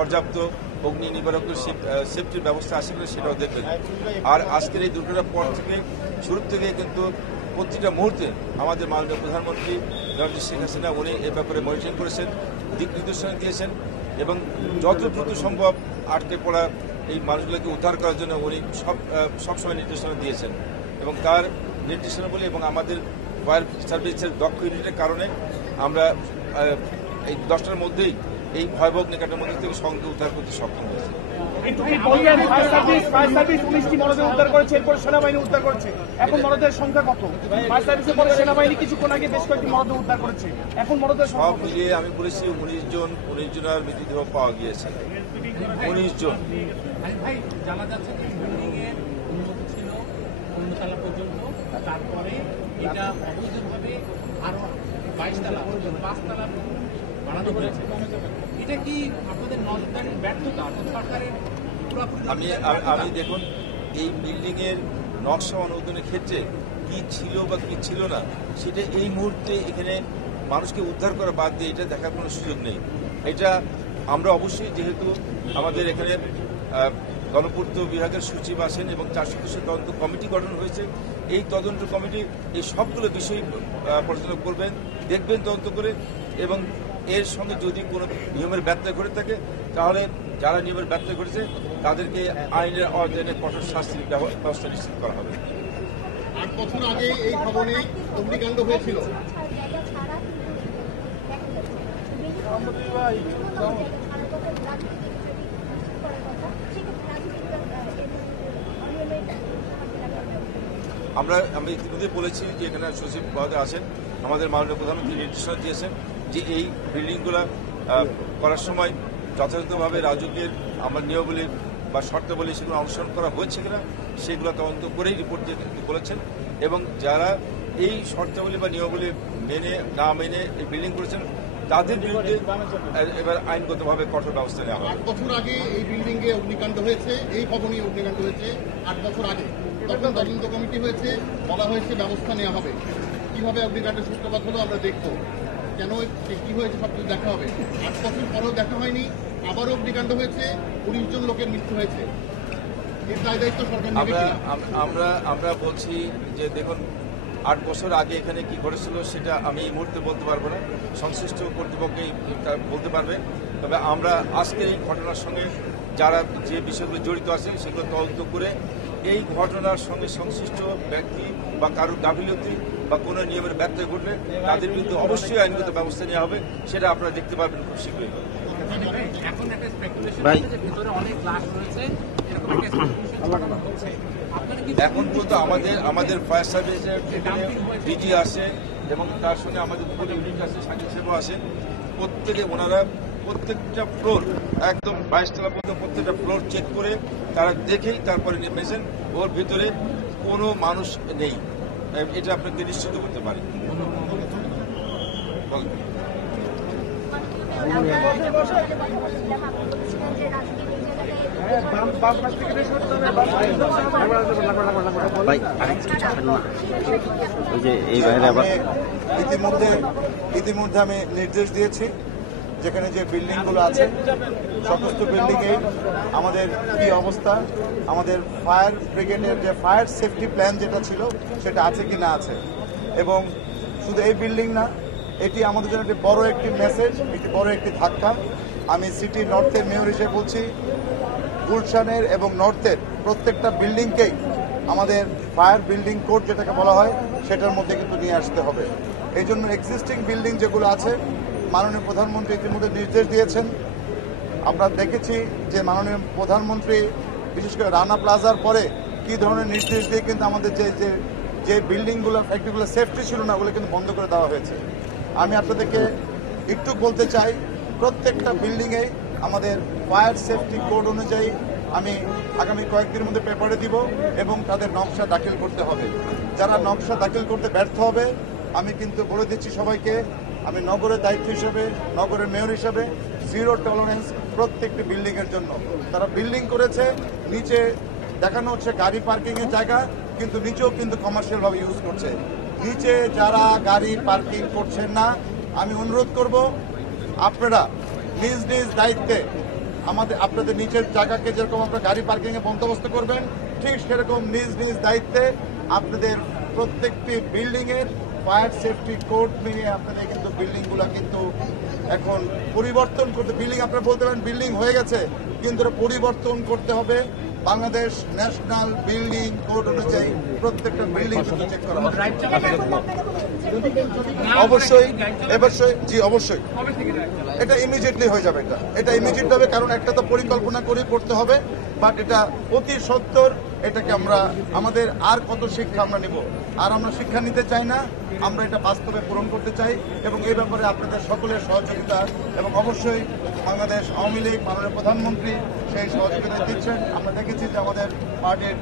পর্যাপ্ত অগ্নি নিবারক সেফটির ব্যবস্থা আছে কিনা সেটাও দেখবেন। আর আজকের এই দুর্ঘটনার পর থেকে শুরু থেকে কিন্তু প্রতিটা মুহূর্তে আমাদের মাননীয় প্রধানমন্ত্রী জনাব শেখ হাসিনা উনি এ ব্যাপারে মনিটরিং করেছেন, দিক নির্দেশনা দিয়েছেন এবং যত দ্রুত সম্ভব আটকে পড়া এই মানুষগুলোকে উদ্ধার করার জন্য উনি সবসময় নির্দেশনা দিয়েছেন এবং তার নির্দেশনাবলী এবং আমাদের ফায়ার সার্ভিসের দক্ষ ইউনিটের কারণে আমরা এই 10টার মধ্যেই এই ভয়াবহ অগ্নিকাণ্ডের মধ্যে থেকে সঙ্গে উদ্ধার করতে সক্ষম হয়েছে। উদ্ধার করেছে, এরপর সেনাবাহিনী উদ্ধার করেছে। এখন মরদেহের সংখ্যা কত? ফায়ার সার্ভিসের পরে সেনাবাহিনী কিছুক্ষণ আগে বেশ কয়েকটি মরদেহ উদ্ধার করেছে। এখন মরদেহের সব মিলিয়ে আমি বলেছি 19 জনের মৃতদেহ পাওয়া গিয়েছে। 19 জন। জানা যাচ্ছে যে বিল্ডিং এর উন্নত ছিল অন্যতলা পর্যন্ত, তারপরে এটা অবৈধভাবে আরো 22 তলা 5 তলা বাড়ানো হয়েছে। এটা কি আপনাদের নজরদারির ব্যর্থতা সরকারের? আমি দেখুন এই বিল্ডিং এর নকশা অনুমোদনের ক্ষেত্রে কি ছিল বা কি ছিল না সেটা এই মুহূর্তে এখানে মানুষকে উদ্ধার করা বাদ দিয়ে এটা দেখার কোনো সুযোগ নেই। এটা আমরা অবশ্যই যেহেতু আমাদের এখানে গণপূর্ত বিভাগের সচিব আছেন এবং 4 সদস্যের তদন্ত কমিটি গঠন হয়েছে, এই তদন্ত কমিটি এই সবগুলো বিষয় পর্যালোচনা করবেন, দেখবেন তদন্ত করে এবং এর সঙ্গে যদি কোনো নিয়মের ব্যত্যয় ঘটে থাকে তাহলে যারা নিয়মের ব্যত্যয় ঘটেছে তাদেরকে আইনের আওতায় কঠোর শাস্তির ব্যবস্থা নিশ্চিত করা হবে। 8 বছর আগে এই ভবনে অগ্নিকাণ্ড হয়েছিল। আমি ইতিমধ্যে বলেছি যে এখানে সচিব মহোদয় আছেন, আমাদের মাননীয় প্রধানমন্ত্রী নির্দেশনা দিয়েছেন যে এই বিল্ডিংগুলো করার সময় যথাযথভাবে রাজুকের আমার নিয়মাবলী বা শর্তাবলী সেগুলো অনুসরণ করা হচ্ছে কিনা সেগুলো তদন্ত করেই রিপোর্ট দিতে বলেছেন এবং যারা এই শর্তাবলী বা নিয়মাবলী না মেনে এই বিল্ডিং করেছেন তাদের বিরুদ্ধে এবার আইনগতভাবে কঠোর ব্যবস্থা নেওয়া হবে। 8 বছর আগে এই বিল্ডিং এ অগ্নিকাণ্ড হয়েছে, এই ভবনে অগ্নিকাণ্ড হয়েছে 8 বছর আগে। তখন তদন্ত কমিটি হয়েছে, বলা হয়েছে ব্যবস্থা নেওয়া হবে। কিভাবে অগ্নিকাণ্ডের সূত্রপাত হলো আমরা দেখবো, কেন কি হয়েছে সবকিছু দেখা হবে। 8 বছর পরেও দেখা হয়নি, আবারও অগ্নিকাণ্ড হয়েছে, 19 জন লোকের মৃত্যু হয়েছে। এর দায় দায়িত্ব সরকার নেবে কিনা? আমরা বলছি যে দেখুন 8 বছর আগে এখানে কি ঘটেছিল সেটা আমি এই মুহূর্তে বলতে পারবো না, সংশ্লিষ্ট কর্তৃপক্ষই বলতে পারবে। তবে আমরা আজকের এই ঘটনার সঙ্গে যারা যে বিষয়গুলো জড়িত আছে সেগুলো তদন্ত করে এই ঘটনার সঙ্গে সংশ্লিষ্ট ব্যক্তি বা কারোর গাফিলতি বা কোনো নিয়মের ব্যত্যয় ঘটলে তাদের বিরুদ্ধে অবশ্যই আইনগত ব্যবস্থা নেওয়া হবে, সেটা আপনারা দেখতে পারবেন খুব শীঘ্রই। এখন একটা স্পেকুলেশন আছে যে ভিতরে অনেক লাশ রয়েছে, এরকম একটা স্পেকুলেশন হচ্ছে। এখন পর্যন্ত আমাদের ফায়ার সার্ভিসের ডিজি আছে এবং তার সঙ্গে আমাদের উপরে ইউনিট আছে, স্বাস্থ্য সেবা আছে, ওনারা প্রত্যেকটা ফ্লোর একদম 22 তলা পর্যন্ত প্রত্যেকটা ফ্লোর চেক করে তারা দেখেই তারপরে নেমেছেন ওর ভিতরে কোনো মানুষ নেই, এটা আপনাকে নিশ্চিত করতে পারি। ইতিমধ্যে আমি নির্দেশ দিয়েছি যেখানে যে বিল্ডিংগুলো আছে সমস্ত বিল্ডিংয়ে আমাদের কি অবস্থা, আমাদের ফায়ার ব্রিগেডের যে ফায়ার সেফটি প্ল্যান যেটা ছিল সেটা আছে কি না আছে। এবং শুধু এই বিল্ডিং না, এটি আমাদের জন্য একটি বড় একটি মেসেজ, একটি বড় একটি ধাক্কা। আমি সিটি নর্থের মেয়র হিসেবে বলছি, গুলশানের এবং নর্থের প্রত্যেকটা বিল্ডিংকেই আমাদের ফায়ার বিল্ডিং কোড যেটাকে বলা হয় সেটার মধ্যে কিন্তু নিয়ে আসতে হবে। এই জন্য এক্সিস্টিং বিল্ডিং যেগুলো আছে মাননীয় প্রধানমন্ত্রী ইতিমধ্যে নির্দেশ দিয়েছেন। আমরা দেখেছি যে মাননীয় প্রধানমন্ত্রী বিশেষ করে রানা প্লাজার পরে কি ধরনের নির্দেশ দিয়ে কিন্তু আমাদের যে বিল্ডিংগুলো ফ্যাক্টরিগুলো সেফটি ছিল না ওগুলো কিন্তু বন্ধ করে দেওয়া হয়েছে। আমি আপনাদেরকে একটু বলতে চাই, প্রত্যেকটা বিল্ডিংয়ে আমাদের ফায়ার সেফটি কোড অনুযায়ী আমি আগামী কয়েকদিনের মধ্যে পেপারে দিব এবং তাদের নকশা দাখিল করতে হবে। যারা নকশা দাখিল করতে ব্যর্থ হবে আমি কিন্তু বলে দিচ্ছি সবাইকে, আমি নগরের দায়িত্ব হিসেবে, নগরের মেয়র হিসেবে জিরো টলারেন্স প্রত্যেকটি বিল্ডিংয়ের জন্য। তারা বিল্ডিং করেছে, নিচে দেখানো হচ্ছে গাড়ি পার্কিংয়ের জায়গা, কিন্তু নিচেও কিন্তু কমার্শিয়াল ভাবে ইউজ করছে। নিচে যারা গাড়ি পার্কিং করছেন না, আমি অনুরোধ করব আপনারা নিজ নিজ দায়িত্বে আপনাদের নিচের জায়গাকে যেরকম আপনার গাড়ি পার্কিং এ বন্দোবস্ত করবেন, ঠিক সেরকম নিজ নিজ দায়িত্বে আপনাদের প্রত্যেকটি বিল্ডিং এর ফায়ার সেফটি কোড মেনে আপনাদের কিন্তু বিল্ডিং গুলা কিন্তু এখন পরিবর্তন করতে, বিল্ডিং আপনারা বলতে পারেন বিল্ডিং হয়ে গেছে, কিন্তু এটা পরিবর্তন করতে হবে। বাংলাদেশ ন্যাশনাল বিল্ডিং কোড অনুযায়ী প্রত্যেকটা বিল্ডিং কিন্তু চেক করা হবে। অবশ্যই জি অবশ্যই এটা ইমিডিয়েটলি হয়ে যাবে। এটা ইমিডিয়েট হবে, কারণ একটা তো পরিকল্পনা করে করতে হবে, বাট এটা অতি সত্বর এটাকে আমরা আমাদের আর কত শিক্ষা আমরা নিব, আর আমরা শিক্ষা নিতে চাই না, আমরা এটা বাস্তবে পূরণ করতে চাই। এবং এই ব্যাপারে আপনাদের সকলের সহযোগিতা এবং অবশ্যই বাংলাদেশ আওয়ামী লীগ মাননীয় প্রধানমন্ত্রী সেই সহযোগিতা দিচ্ছেন। আমরা দেখেছি যে আমাদের পার্টির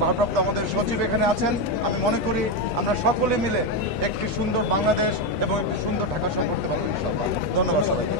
ভারপ্রাপ্ত আমাদের সচিব এখানে আছেন। আমি মনে করি আমরা সকলে মিলে একটি সুন্দর বাংলাদেশ এবং একটি সুন্দর ঢাকা সম্পর্কে পাবো ইনশাআল্লাহ। ধন্যবাদ সবাইকে।